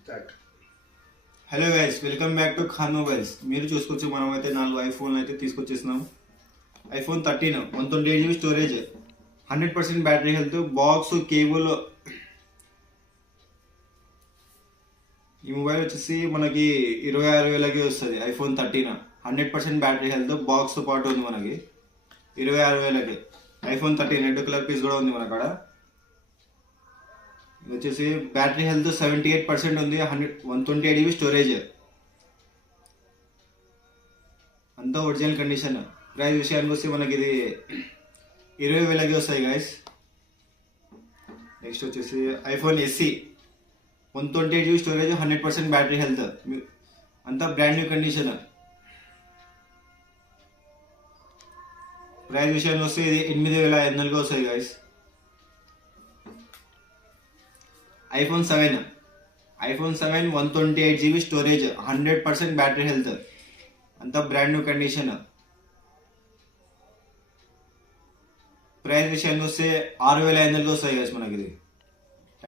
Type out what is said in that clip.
Start. Hello guys, welcome back to Khan mobiles. మీరు చూసుకోవచ్చు, మనం అయితే 4 ఐఫోన్లు అయితే తీసుకొచ్చేసినాం. IPhone 13 128 GB storage, 100% battery health, box, cable. ఈ మొబైల్ వచ్చేసి మనకి 26,000కి వస్తుంది. ఐఫోన్ 13 100% బ్యాటరీ హెల్త్, బాక్స్తో పాటు ఉంది మనకి 26,000కి. ఐఫోన్ 13 రెడ్ కలర్ పీస్ కూడా ఉంది మన కాడ. ఇది వచ్చేసి బ్యాటరీ హెల్త్ 78% ఉంది, 128 GB స్టోరేజ్, అంతా ఒరిజినల్ కండిషన్. ప్రైస్ విషయానికి వస్తే మనకి ఇది 20,000కి వస్తాయి గైస్. నెక్స్ట్ వచ్చేసి iPhone SE 128 GB storage, 100% battery health, అంతా బ్రాండ్ న్యూ కండిషన్. ప్రైస్ విషయానికి వస్తే ఇది 8,500కి వస్తాయి guys. IPhone 7 128 GB storage, 100% battery health, అంతా బ్రాండ్ న్యూ కండిషన్. ప్రైస్ విషయానికి వస్తే 6,500కి వస్తాయి గైస్ మనకి ఇది.